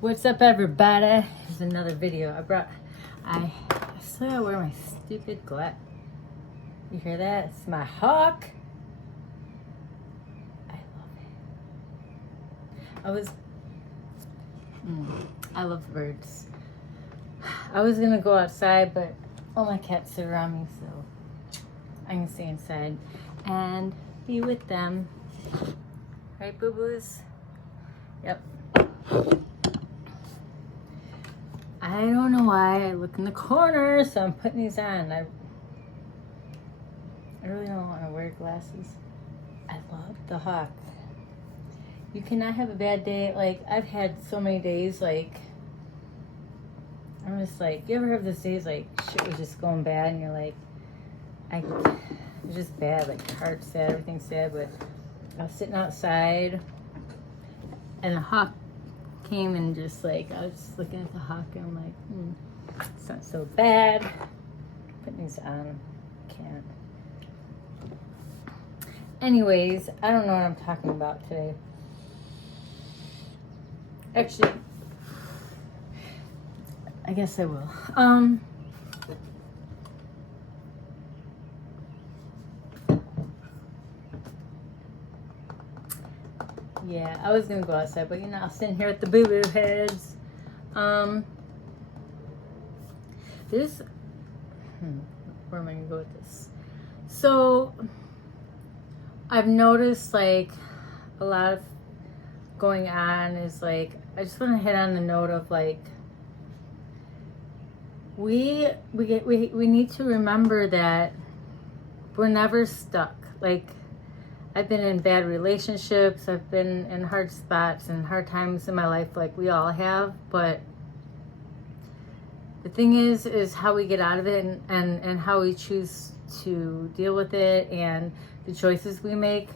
What's up, everybody? Here's another video. I still gotta wear my stupid glass. You hear that? It's my hawk. I love it. I love the birds. I was gonna go outside, but all my cats sit around me, so I can stay inside and be with them. Right, boo-boos? Yep. I don't know why I look in the corner, so I'm putting these on. I really don't want to wear glasses. I love the hawk. You cannot have a bad day. Like, I've had so many days, like, I'm just like, you ever have those days, like, shit was just going bad, and you're like, it's just bad, like, your heart's sad, everything's sad, but I was sitting outside, and the hawk came and just like, I was just looking at the hawk and I'm like, it's not so bad. Putting these on, can't. Anyways, I don't know what I'm talking about today. Actually, I guess I will. Yeah, I was gonna go outside, but I'll sit here with the boo-boo heads. Where am I gonna go with this? So, I've noticed, like, a lot of going on is, like, I just want to hit on the note of, like, we need to remember that we're never stuck. Like, I've been in bad relationships, I've been in hard spots and hard times in my life, like we all have, but the thing is how we get out of it and how we choose to deal with it and the choices we make.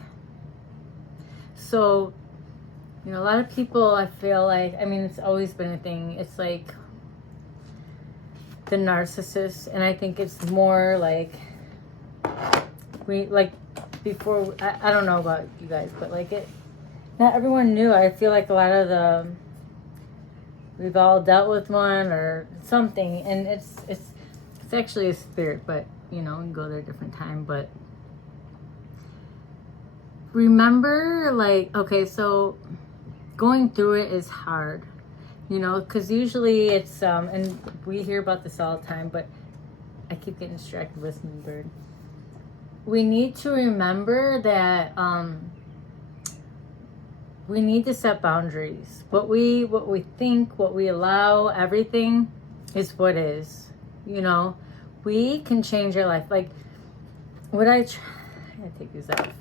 So, a lot of people, I feel like, it's always been a thing, it's like the narcissist, and I think it's more like, before, I don't know about you guys, but like not everyone knew. I feel like a lot of we've all dealt with one or something, and it's actually a spirit, but we can go there a different time. But remember, like, okay, so going through it is hard, because usually it's and we hear about this all the time, but I keep getting distracted listening to bird. We need to remember that we need to set boundaries. What we think, what we allow, everything is what is. We can change our life. Like, I gotta take these off.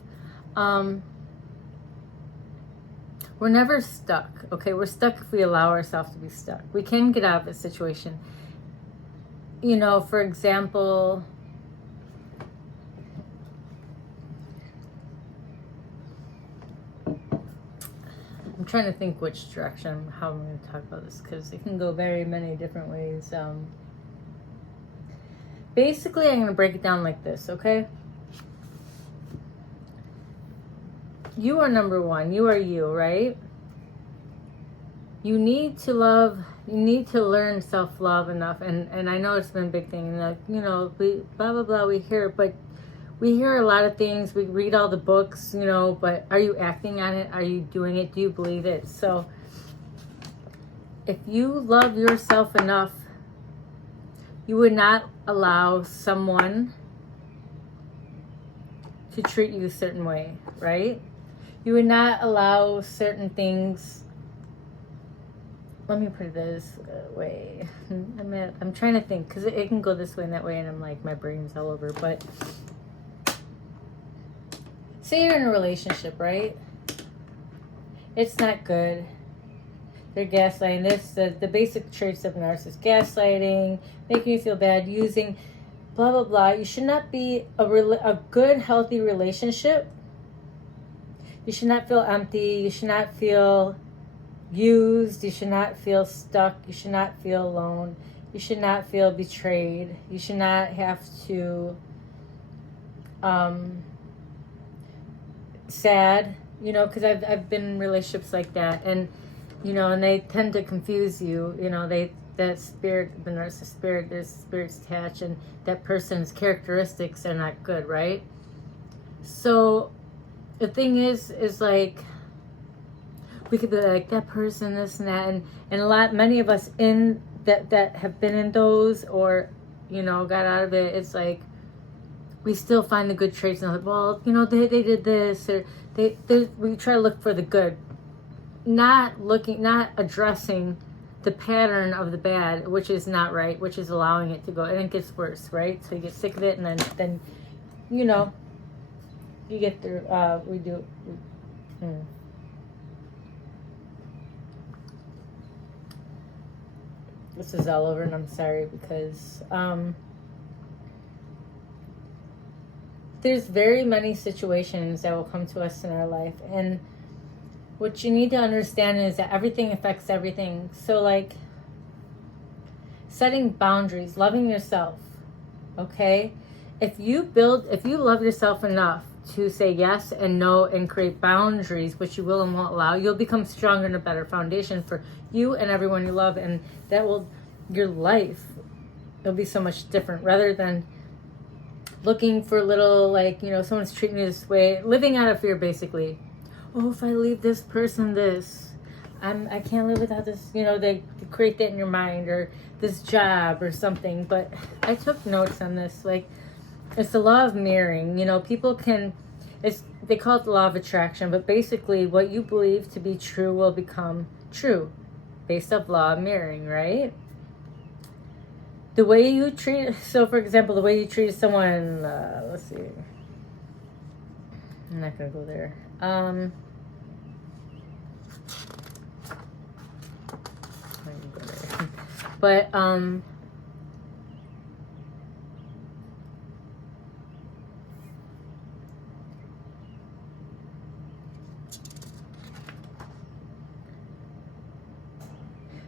We're never stuck. Okay, we're stuck if we allow ourselves to be stuck. We can get out of a situation. For example, I'm trying to think which direction, how I'm going to talk about this, because it can go very many different ways. Basically, I'm going to break it down like this, okay? You are number one. You are you, right? You need to learn self-love enough. And I know it's been a big thing. Like, we, blah, blah, blah, we hear it, but we hear a lot of things, we read all the books, but are you acting on it? Are you doing it? Do you believe it? So if you love yourself enough, you would not allow someone to treat you a certain way, right? You would not allow certain things. Let me put it this way. I'm trying to think, because it can go this way and that way, and I'm like, my brain's all over, but say you're in a relationship, right? It's not good. They're gaslighting. The basic traits of narcissists: gaslighting, making you feel bad, using, blah, blah, blah. You should not be a good, healthy relationship. You should not feel empty. You should not feel used. You should not feel stuck. You should not feel alone. You should not feel betrayed. You should not have to sad, because I've been in relationships like that, and and they tend to confuse you. That spirit, the narcissist spirit, there's spirits attached, and that person's characteristics are not good, right? So the thing is like, we could be like, that person, this and that, and many of us in that have been in those, or got out of it, it's like we still find the good traits, and like, well, they did this, or we try to look for the good, not addressing the pattern of the bad, which is not right, which is allowing it to go, and it gets worse, right? So you get sick of it, and then you get through. This is all over, and I'm sorry, because there's very many situations that will come to us in our life, and what you need to understand is that everything affects everything. So like, setting boundaries, loving yourself, okay? If you love yourself enough to say yes and no and create boundaries, which you will and won't allow, you'll become stronger and a better foundation for you and everyone you love, and your life will be so much different, rather than looking for little, like, someone's treating you this way, living out of fear, basically. Oh, if I leave this person I can't live without this, they create that in your mind, or this job or something. But I took notes on this, like, it's the law of mirroring. People they call it the law of attraction, but basically what you believe to be true will become true, based off law of mirroring, right? The way you treat, so for example, the way you treated someone, let's see, I'm not gonna go there. But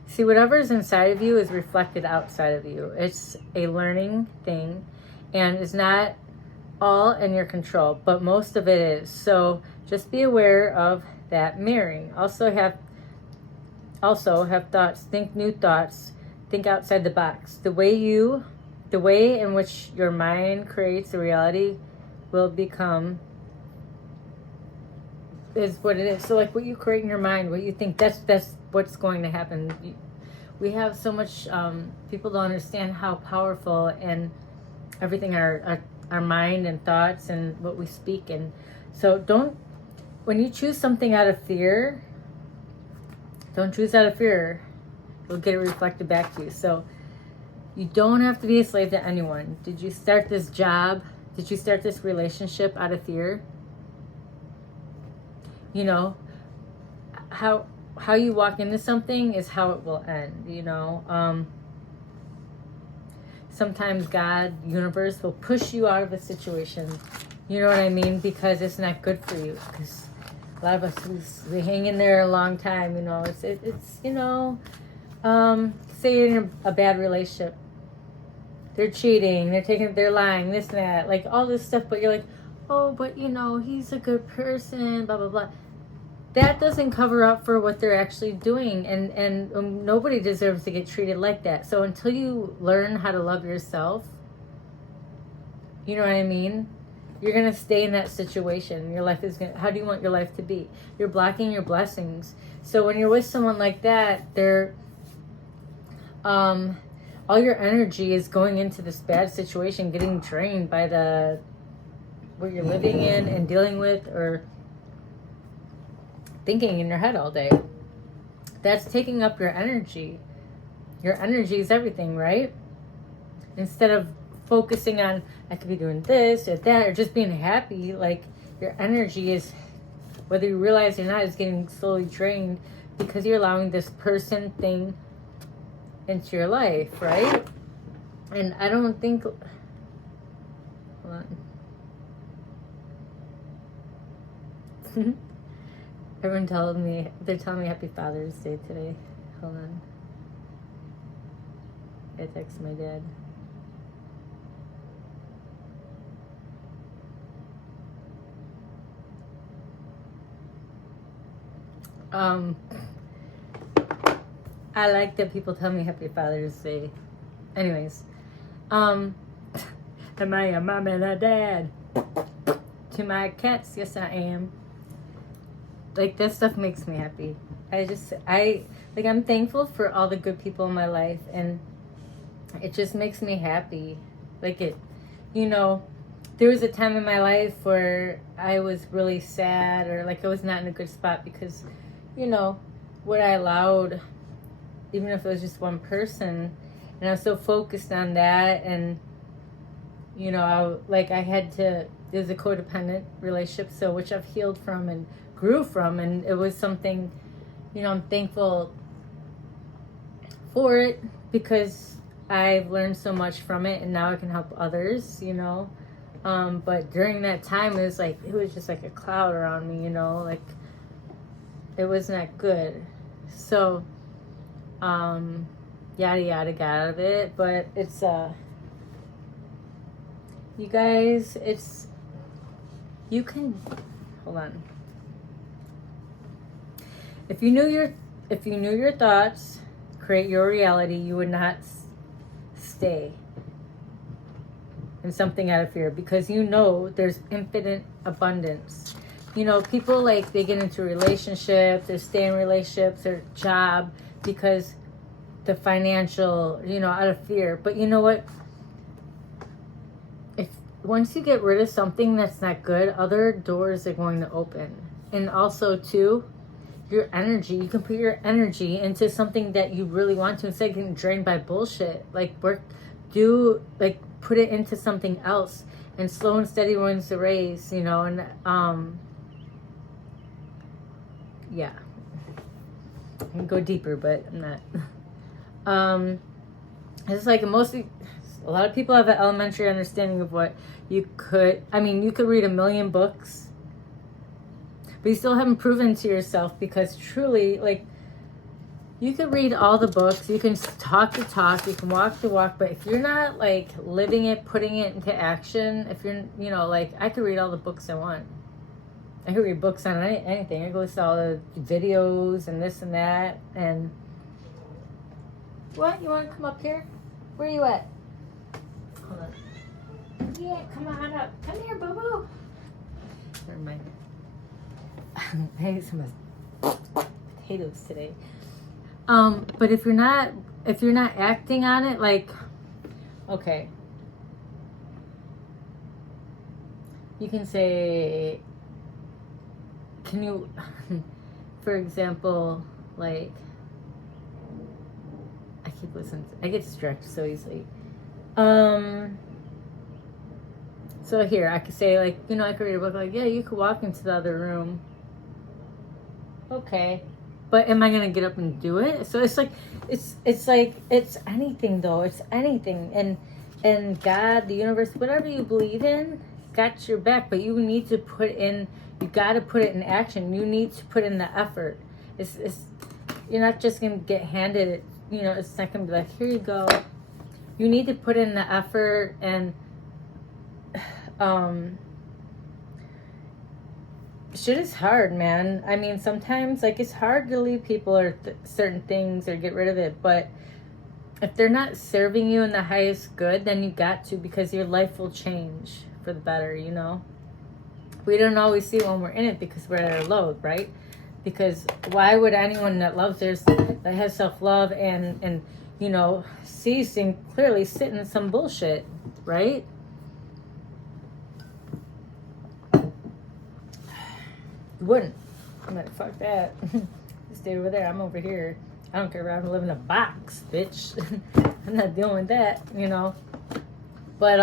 see, whatever's inside of you is reflected outside of you. It's a learning thing, and it's not all in your control, but most of it is. So just be aware of that mirroring. Also have thoughts, think new thoughts, think outside the box. The way in which your mind creates the reality will become is what it is. So like, what you create in your mind, what you think, that's what's going to happen. We have so much, people don't understand how powerful and everything our mind and thoughts and what we speak. And so when you choose something out of fear, don't choose out of fear. You'll get it reflected back to you. So you don't have to be a slave to anyone. Did you start this job? Did you start this relationship out of fear? How you walk into something is how it will end. Sometimes God, universe, will push you out of a situation. You know what I mean? Because it's not good for you. Because a lot of us, we hang in there a long time. It's say you're in a bad relationship. They're cheating. They're lying. This and that. Like all this stuff. But you're like, oh, but he's a good person. Blah blah blah. That doesn't cover up for what they're actually doing, and nobody deserves to get treated like that. So until you learn how to love yourself, you know what I mean? You're going to stay in that situation. Your life is how do you want your life to be? You're blocking your blessings. So when you're with someone like that, all your energy is going into this bad situation, getting drained by what you're living in and dealing with, or thinking in your head all day. That's taking up your energy. Your energy is everything, right? Instead of focusing on, I could be doing this or that, or just being happy, like, your energy is, whether you realize it or not, is getting slowly drained because you're allowing this person, thing into your life, right? And I don't think, hold on. Everyone they're telling me Happy Father's Day today. Hold on. I text my dad. I like that people tell me Happy Father's Day. Anyways, am I a mom and a dad? To my cats, yes I am. Like, that stuff makes me happy. I'm thankful for all the good people in my life, and it just makes me happy. Like, there was a time in my life where I was really sad, or like I was not in a good spot because, what I allowed, even if it was just one person, and I was so focused on that, and I had to. It was a codependent relationship, so which I've healed from and grew from, and it was something, I'm thankful for it because I've learned so much from it, and now I can help others. But during that time, it was just like a cloud around me. Like it was not good. So, yada yada, got out of it, but it's you guys, you can hold on. If you knew your thoughts create your reality, you would not stay in something out of fear, because there's infinite abundance. People they get into relationships, they stay in relationships or job because the financial, out of fear. But you know what? Once you get rid of something that's not good, other doors are going to open. And also, too, your energy. You can put your energy into something that you really want to instead of getting drained by bullshit. Put it into something else. And slow and steady wins the race, and, yeah. I can go deeper, but I'm not. It's like mostly... A lot of people have an elementary understanding of what you could read 1 million books, but you still haven't proven to yourself, because truly, you can read all the books, you can talk the talk, you can walk the walk, but if you're not, living it, putting it into action, if you're, I could read all the books I want. I could read books on anything. I could listen to all the videos and this and that, and... What? You want to come up here? Where are you at? Hold on. Yeah, come on up. Come here, boo-boo. Never mind. I ate some potatoes today. But if you're not acting on it, okay. You can say, can you, for example, I keep listening. I get distracted so easily. So here, I could say, I could read a book, yeah, you could walk into the other room. Okay. But am I going to get up and do it? So it's it's anything, though. It's anything. And God, the universe, whatever you believe in, got your back. But you need to you got to put it in action. You need to put in the effort. You're not just going to get handed it. It's not going to be like, here you go. You need to put in the effort, and shit is hard, man. Sometimes it's hard to leave people or certain things or get rid of it, but if they're not serving you in the highest good, then you got to, because your life will change for the better. We don't always see it when we're in it because we're at our low, right? Because why would anyone that loves theirs, that has self-love and sees and clearly sit in some bullshit, right? You wouldn't. I'm like, fuck that. Stay over there. I'm over here. I don't care if I live in a box, bitch. I'm not dealing with that, But,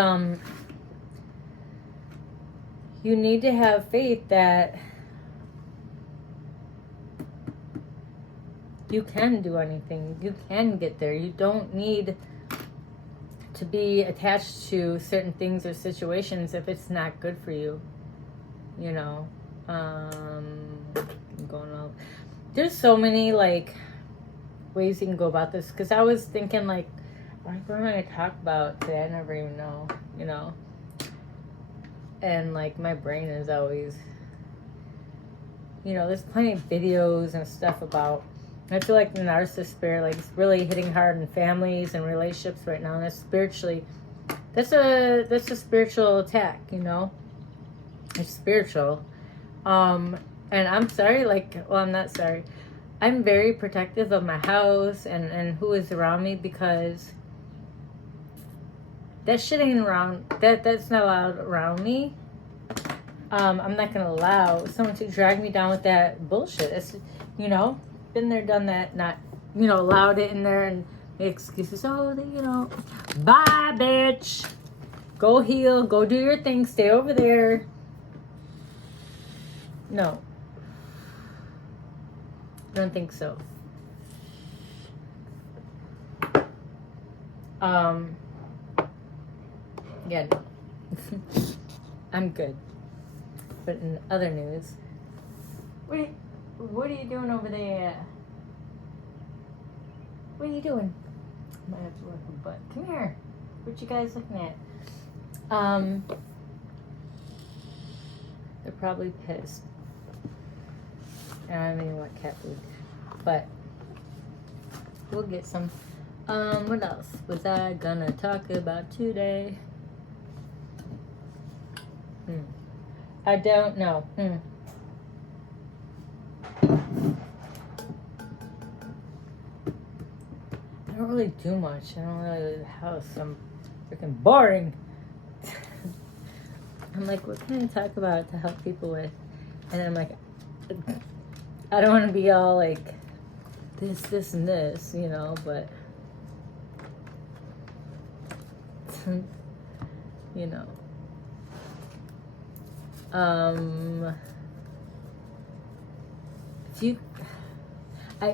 you need to have faith that you can do anything. You can get there. You don't need to be attached to certain things or situations if it's not good for you. I'm going on. There's so many ways you can go about this, because I was thinking what am I going to talk about today? I never even know, and my brain is always, there's plenty of videos and stuff about I feel like the narcissist spirit, like, it's really hitting hard in families and relationships right now. And that's spiritually, that's a spiritual attack, you know. It's spiritual. And I'm sorry, like, well, I'm not sorry. I'm very protective of my house and who is around me, because that shit ain't around. That's not allowed around me. I'm not gonna allow someone to drag me down with that bullshit. It's, you know, been there, done that. Not, you know, allowed it in there and make excuses. Oh, you know, bye, bitch. Go heal. Go do your thing. Stay over there. No, I don't think so. Yeah, no. I'm good. But in other news, what are you doing over there? What are you doing? I might have to work my butt. Come here. What you guys looking at? They're probably pissed. And I don't even want cat food, but we'll get some. What else was I gonna talk about today? I don't know. I don't really do much. I don't really leave the house. I'm freaking boring. I'm like, what can I talk about to help people with? And then I'm like, I don't want to be all like this, and this, you know, but you know.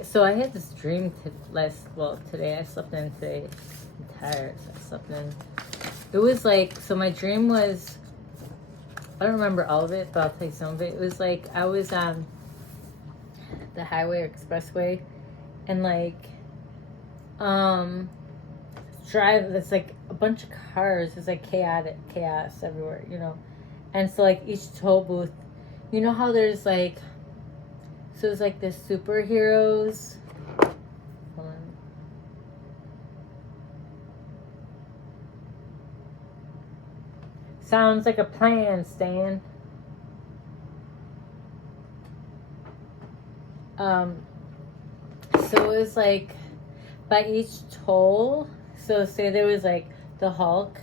So I had this dream today. I slept in today. I'm tired, so I slept in. It was like, so my dream was, I don't remember all of it, but I'll tell you some of it. It was like, I was on the highway or expressway, and like, there's like a bunch of cars. There's like chaos everywhere, you know. And so like each toll booth, you know how there's like, so it's like the superheroes. Hold on. Sounds like a plan, Stan. So it was like by each toll. So say there was like the Hulk,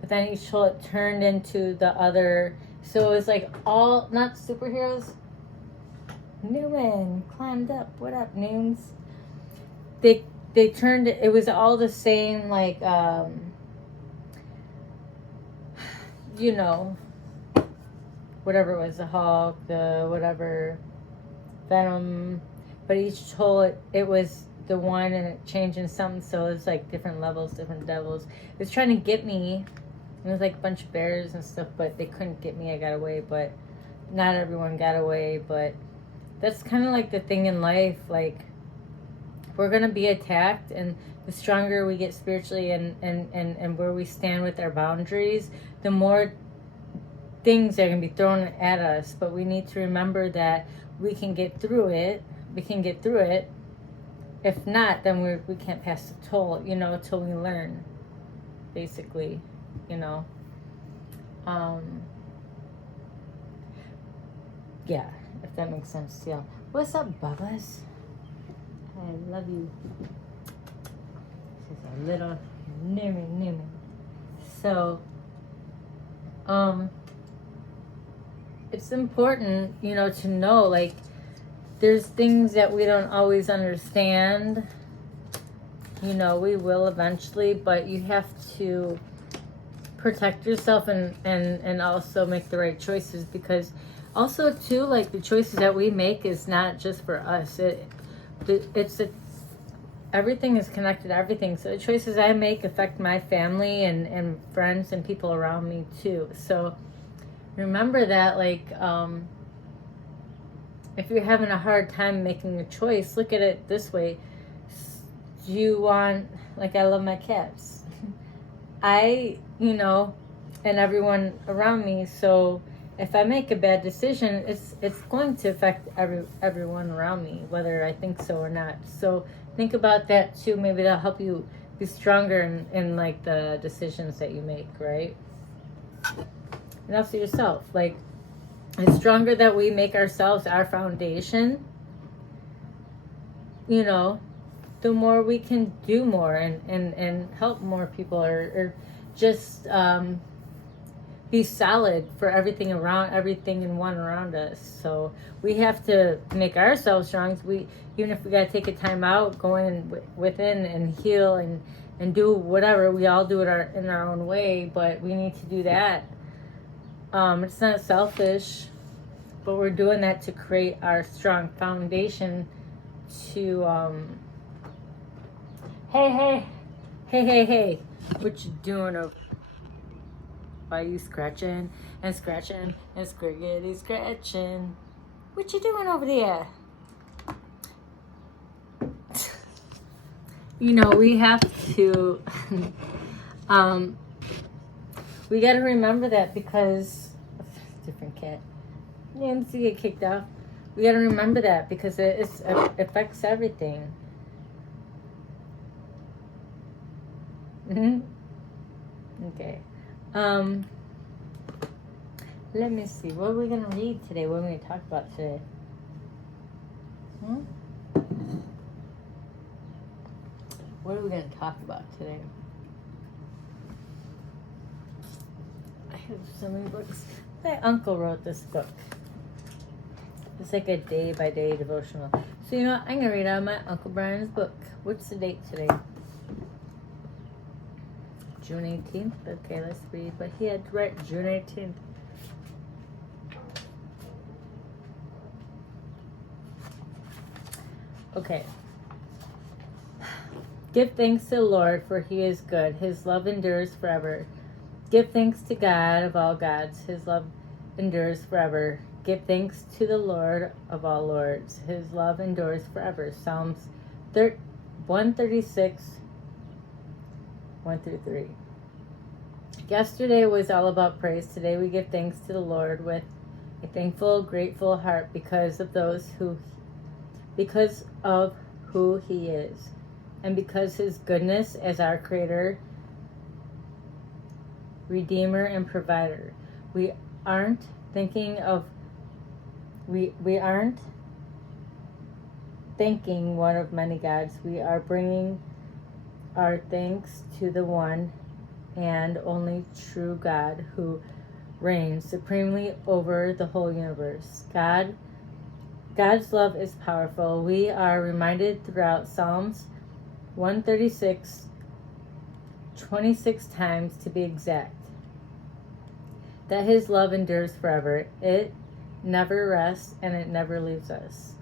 but then each toll it turned into the other. So it was like all, not superheroes. Newman climbed up. What up, Nooms? They turned it. It was all the same, like you know, whatever it was, the Hulk, the whatever, Venom. But each toll it was the one, and it changed in something. So it was like different levels, different devils. It was trying to get me. It was like a bunch of bears and stuff, but they couldn't get me. I got away, but not everyone got away. But that's kind of like the thing in life. Like, we're going to be attacked, and the stronger we get spiritually and where we stand with our boundaries, the more things are going to be thrown at us. But we need to remember that we can get through it. We can get through it. If not, then we can't pass the toll, you know, till we learn, basically, you know. Yeah, if that makes sense to you. What's up, Bubba's? I love you. She's a little Newman. So, it's important, you know, to know, like, there's things that we don't always understand. You know, we will eventually, but you have to protect yourself and also make the right choices, because also too, like, the choices that we make is not just for us. Everything is connected to everything. So the choices I make affect my family and friends and people around me too. So remember that, like, if you're having a hard time making a choice, look at it this way. Do you want, like, I love my cats. You know, and everyone around me. So if I make a bad decision, it's going to affect everyone around me, whether I think so or not. So think about that too. Maybe that'll help you be stronger in like the decisions that you make, right? And also yourself. Like, it's stronger that we make ourselves our foundation. You know, the more we can do more and help more people, or just be solid for everything and one around us. So we have to make ourselves strong. Even if we got to take a time out, go within and heal and do whatever. We all do it in our own way, but we need to do that. It's not selfish, but we're doing that to create our strong foundation to, hey, what you doing over? Why you scratching and scratching and scratching? What you doing over there? You know, we have to, we got to remember that, because different cat. Nancy get kicked off. We got to remember that because it affects everything. Okay. Let me see. What are we gonna read today? What are we gonna talk about today? What are we gonna talk about today? I have so many books. My uncle wrote this book. It's like a day-by-day devotional. So you know what? I'm gonna read out my Uncle Brian's book. What's the date today? June 18th? Okay, let's read. But he had to write June 18th. Okay. Give thanks to the Lord, for he is good. His love endures forever. Give thanks to God of all gods. His love endures forever. Give thanks to the Lord of all lords. His love endures forever. Psalms 136, 1-3. Yesterday was all about praise. Today we give thanks to the Lord with a thankful, grateful heart because of who he is, and because his goodness as our creator, redeemer, and provider. We aren't thinking one of many gods. We are bringing our thanks to the one and only true God who reigns supremely over the whole universe. God's love is powerful. We are reminded throughout Psalms 136, 26 times to be exact, that his love endures forever. It never rests and it never leaves us.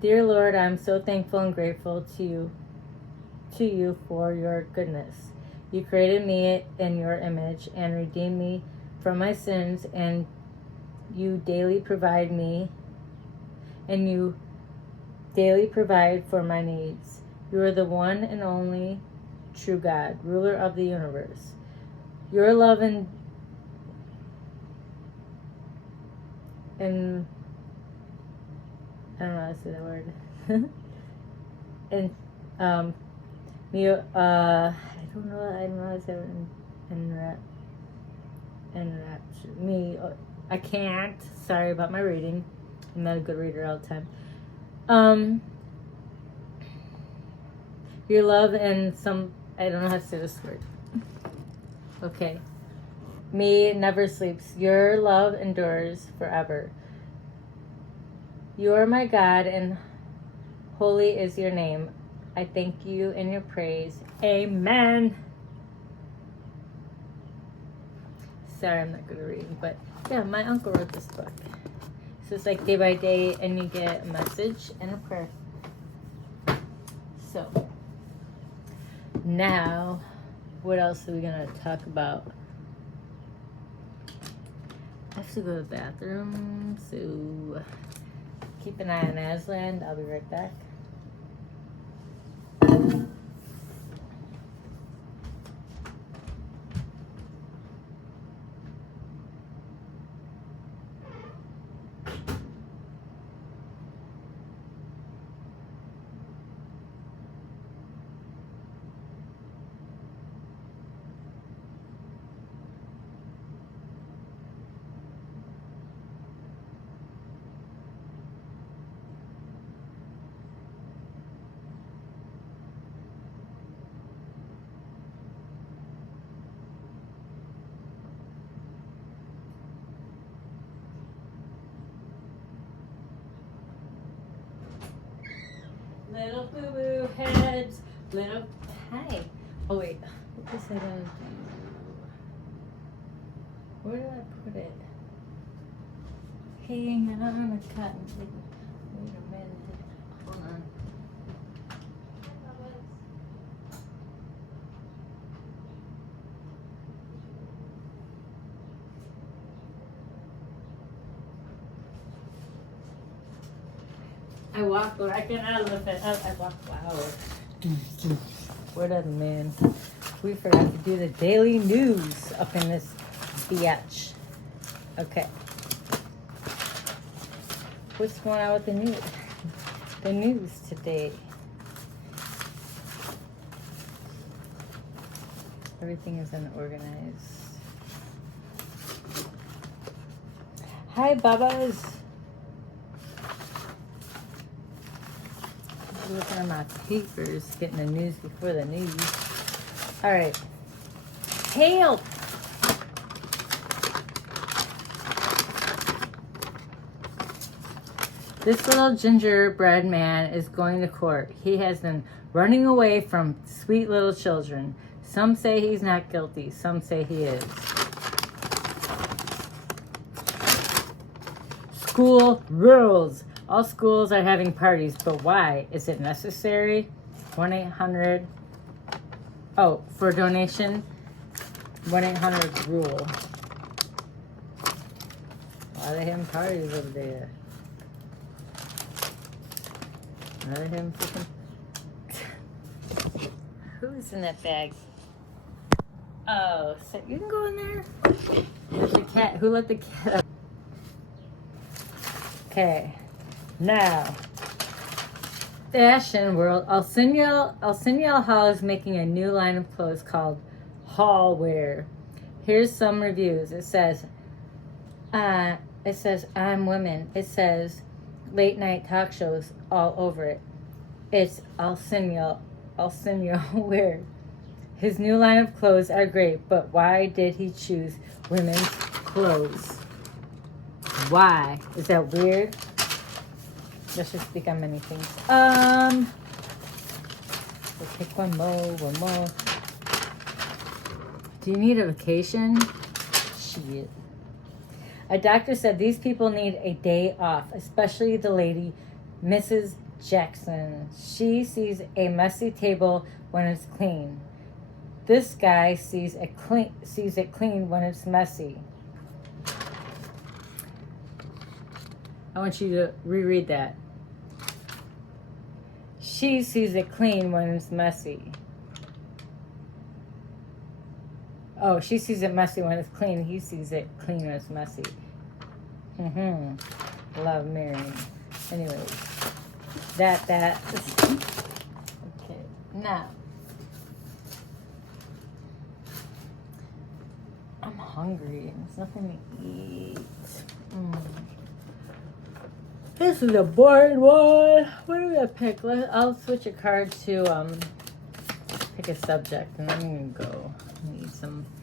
Dear Lord, I'm so thankful and grateful to you for your goodness. You created me in your image and redeemed me from my sins, and you daily provide for my needs. You are the one and only true God, ruler of the universe. Your love and I don't know how to say that word. And me, I don't know how to say it. I can't. Sorry about my reading. I'm not a good reader all the time. Your love and I don't know how to say this word. Okay. Me never sleeps. Your love endures forever. You are my God, and holy is your name. I thank you in your praise. Amen. Sorry, I'm not good at reading, but yeah, my uncle wrote this book. So it's like day by day, and you get a message and a prayer. So now, what else are we gonna talk about? I have to go to the bathroom, so keep an eye on Aslan. I'll be right back. little boo-boo heads, little, hi. Oh wait, what was I gonna do? Where did I put it? Hanging on a cotton. Wait a minute. Hold on. I walk like an elephant. I walk loud. What up, man? We forgot to do the daily news up in this biatch. Okay. What's going on with the news? The news today. Everything is unorganized. Hi, Babas. Looking at my papers, getting the news before the news. All right. Help! This little gingerbread man is going to court. He has been running away from sweet little children. Some say he's not guilty. Some say he is. School rules. All schools are having parties, but why? Is it necessary? 1-800. Oh, for a donation, 1-800-RULE. Why are they having parties over there? Why are they having freaking... Who's in that bag? Oh, so you can go in there? There's the cat. Who let the cat out? Okay. Now, fashion world. Arsenio Hall is making a new line of clothes called Hall Wear. Here's some reviews. It says I'm women. It says late night talk shows all over it. It's Arsenio Wear. His new line of clothes are great, but why did he choose women's clothes? Why? Is that weird? Let's just speak on many things. We'll take one more. Do you need a vacation? Shit. A doctor said these people need a day off, especially the lady, Mrs. Jackson. She sees a messy table when it's clean. This guy sees it clean when it's messy. I want you to reread that. She sees it clean when it's messy. Oh, she sees it messy when it's clean. He sees it clean when it's messy. Love marrying. Anyways, that. Okay, now. I'm hungry. There's nothing to eat. This is a boring one. What do we gotta pick? I'll switch a card to pick a subject, and I'm gonna go. I need something.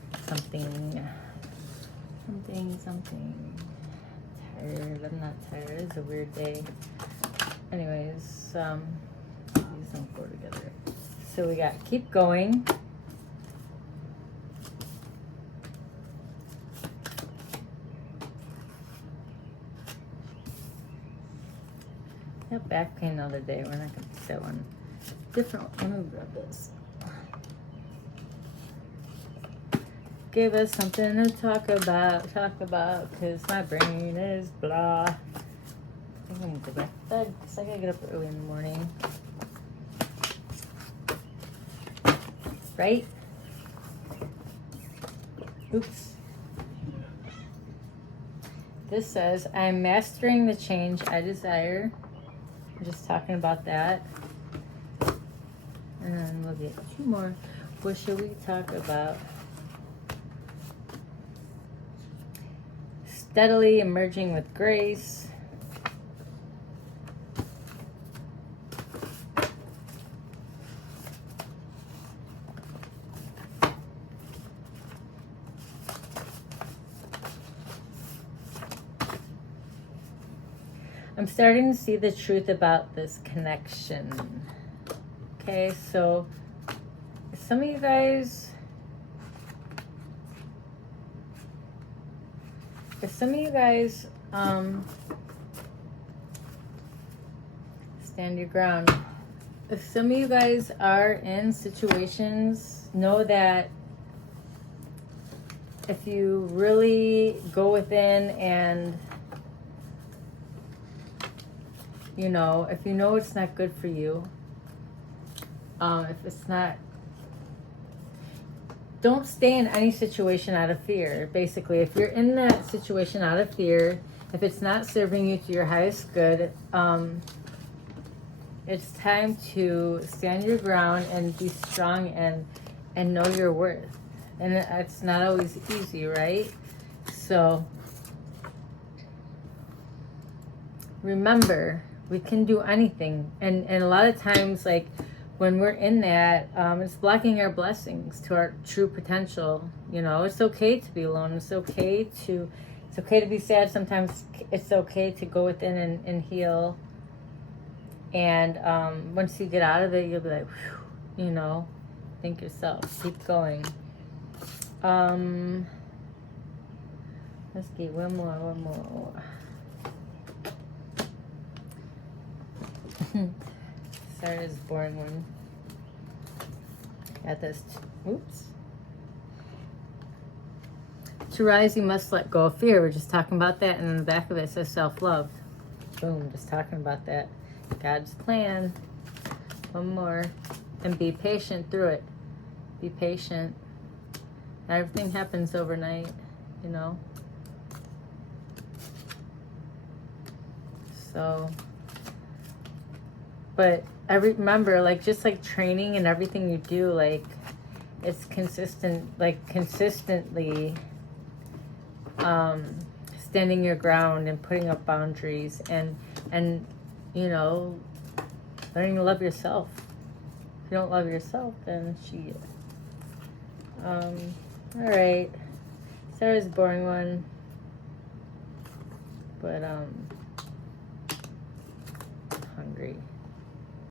Tired. I'm not tired. It's a weird day. Anyways, these don't go together. So we got keep going. I got back pain the other day. We're not going to do that one. Different one. Let me grab this. Give us something to talk about, because my brain is blah. I think I need to get to bed, because I got to get up early in the morning. Right? Oops. This says, I'm mastering the change I desire. I'm just talking about that. And then we'll get two more. What should we talk about? Steadily emerging with grace. I'm starting to see the truth about this connection. Okay, so some of you guys, stand your ground. If some of you guys are in situations, know that if you really go within and, you know, if you know it's not good for you, if it's not, don't stay in any situation out of fear. Basically, if you're in that situation out of fear, if it's not serving you to your highest good, it's time to stand your ground and be strong and know your worth. And it's not always easy, right? So remember, we can do anything. And a lot of times, like when we're in that, it's blocking our blessings to our true potential. You know, it's okay to be alone. It's okay to be sad. Sometimes it's okay to go within and heal. And once you get out of it, you'll be like, whew, you know, think yourself, keep going. Let's get one more. Sarah's boring one. Got this. Oops. To rise, you must let go of fear. We're just talking about that, and in the back of it says self-love. Boom, just talking about that. God's plan. One more. And be patient through it. Be patient. Everything happens overnight, you know. So, but I remember, like, just like training and everything you do, like, it's consistent, like consistently standing your ground and putting up boundaries and you know, learning to love yourself. If you don't love yourself, then she. All right. Sarah's a boring one, but hungry.